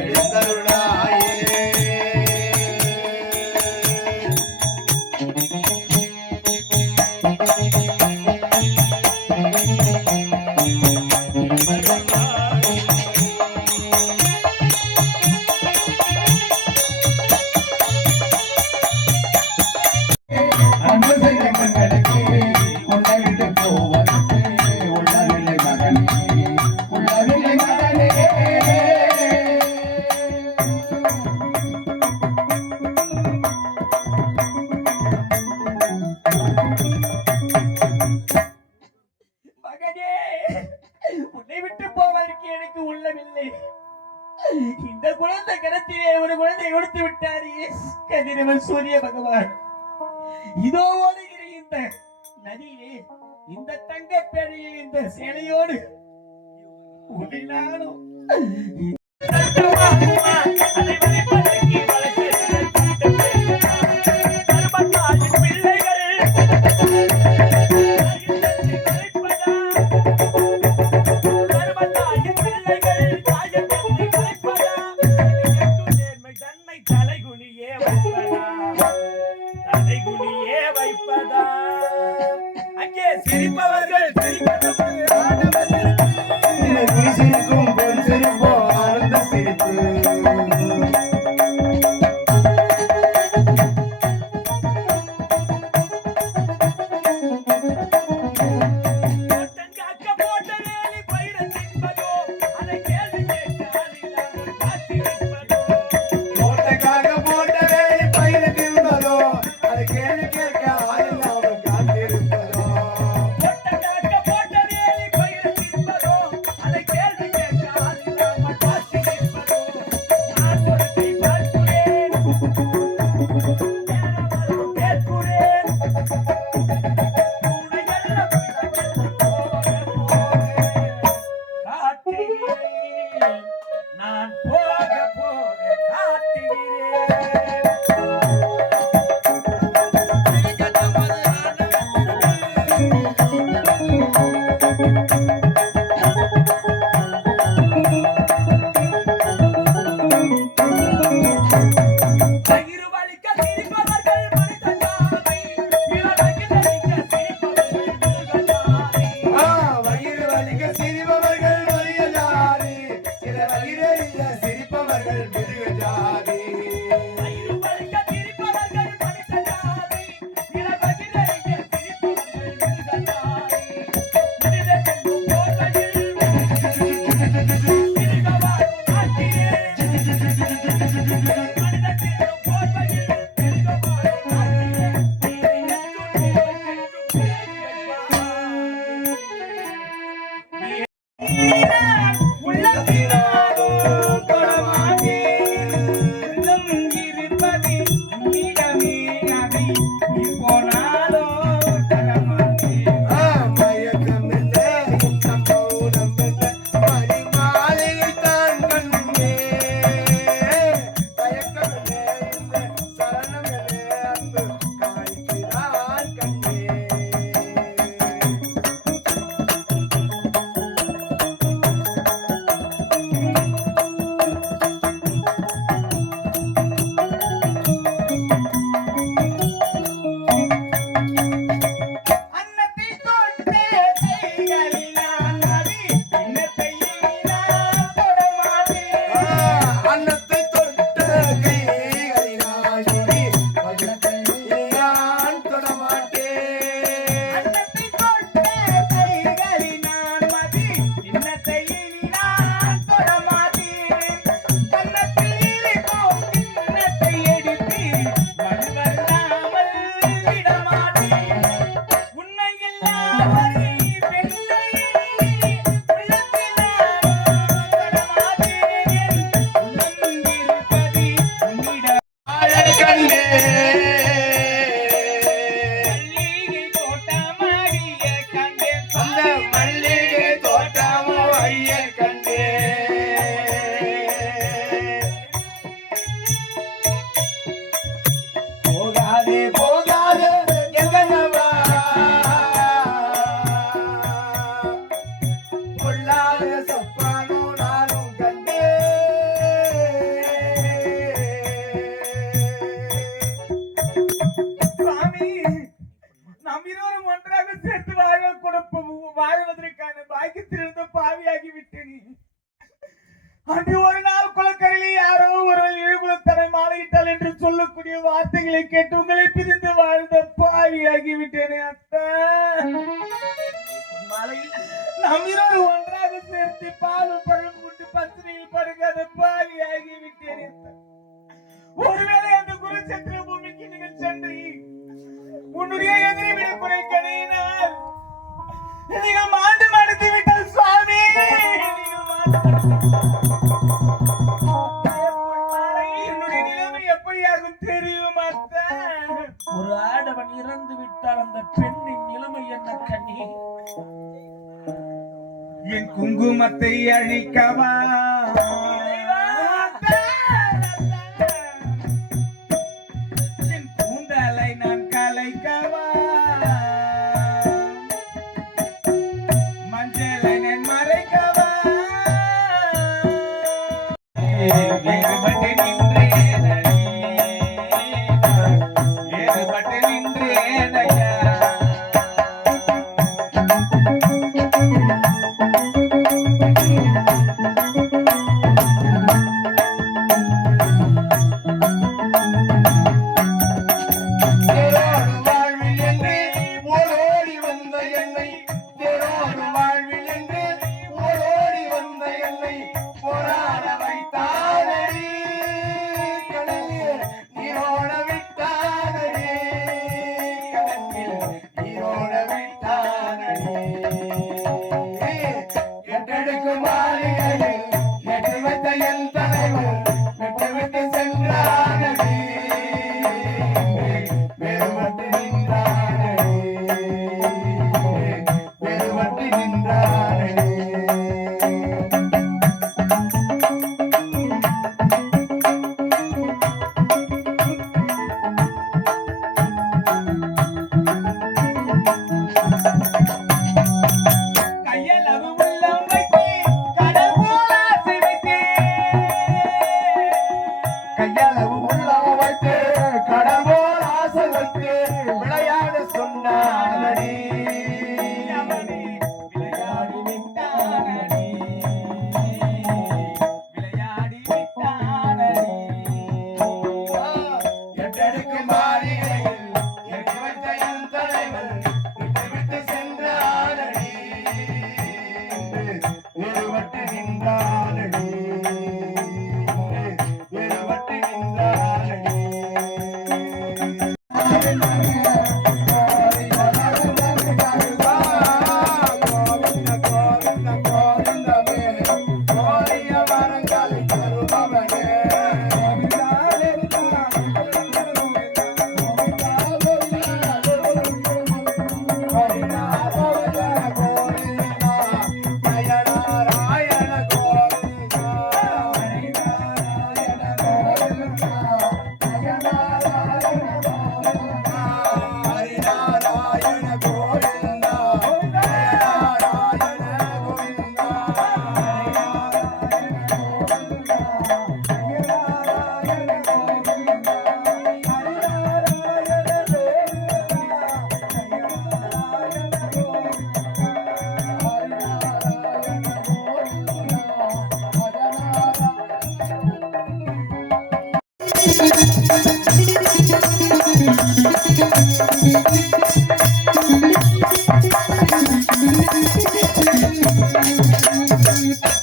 எழுந்தருளாயே ஒரு குழந்தை கொடுத்து விட்டாரே கதிரவன் சூரிய பகவான். இதோ ஓடுகிற இந்த நதியிலே இந்த தங்க பேழையில் இந்த சேலையோடு உடனாலும் வார்த்தைகளை கேட்டு உங்களை பிரிந்து வாழ்ந்த பாவியாகிவிட்டேனே அத்தா. நம் இருவரு ஒன்றாக சேர்த்து பாலும் பழம் கூட்டு பத்திரியில் படுகாத பாவியாகிவிட்டேனே. ஒருவேளை அந்த குருச்சத்திர பூமிக்கு நீங்கள் சென்று உன்னுடைய எதிரிவிட குறைக்கணியினால் நீங்கள் மாண்டு மடித்து விட்டால் சுவாமி, நீங்கள் மாண்டு என்னுடைய நிலைமை எப்படியாகும் தெரியும் அத்தா? ஒரு ஆடவன் இறந்து விட்டால் அந்த பெண்ணின் நிலைமை என்ன கண்ணி? என் குங்குமத்தை அழிக்கவா? அத்தா, அத்தா. என் கூந்தலை நான் கலைக்கவா? மஞ்சளை நான் மறைக்கவா? வேறுபட்டு நின்றேனடி, வேறுபட்டு நின்றேனையா. தேரோடு வாழ்வில் என்று ஓடோடி வந்த என்னை, தேரோடு வாழ்வில் என்று ஓடோடி வந்த என்னை போராட வைத்தானடி, கடலில் நீரோட விட்டானடி, கடலில் நீரோட விட்டானடி. எட்டெடுக்கும் மாளிகையில் எட்டு வைத்த என் தலைவர் விட்டு விட்டு சென்றானடி, வேறுபட்டு நின்றானடி, வேறுபட்டு நின்றானடி. கையளவு உள்ளம் வைத்து கடல் போல ஆசை வைத்தேன். கையளவு உள்ளம் வைத்து கடல் போல் ஆசை வைத்து விளையாட சொன்னானடி, அவனே விளையாடி விட்டானடி, விளையாடி விட்டானடி. எட்டெடுக்கும் மாளிகையில் எட்டு வைத்த என் தலைவர் விட்டு விட்டு சென்றானடி, வேறுபட்டு நின்றானடி, வேறுபட்டு நின்றானடி. கோவிந்த கோவிந்த கோவிந்தமே, கோரிய வரங்களை தருபவனே.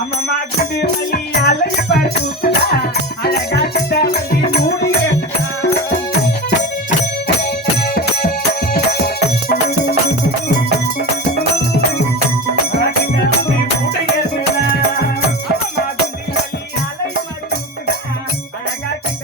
அம்மம்மா குடி வலி அழகு படுத்துலா, அழகா கிட்ட வலி மூடி கேட்டா. அழகா வலி மூடி கேட்டா. அம்மம்மா குடி வலி அழகு படுத்துலா, அழகா கிட்ட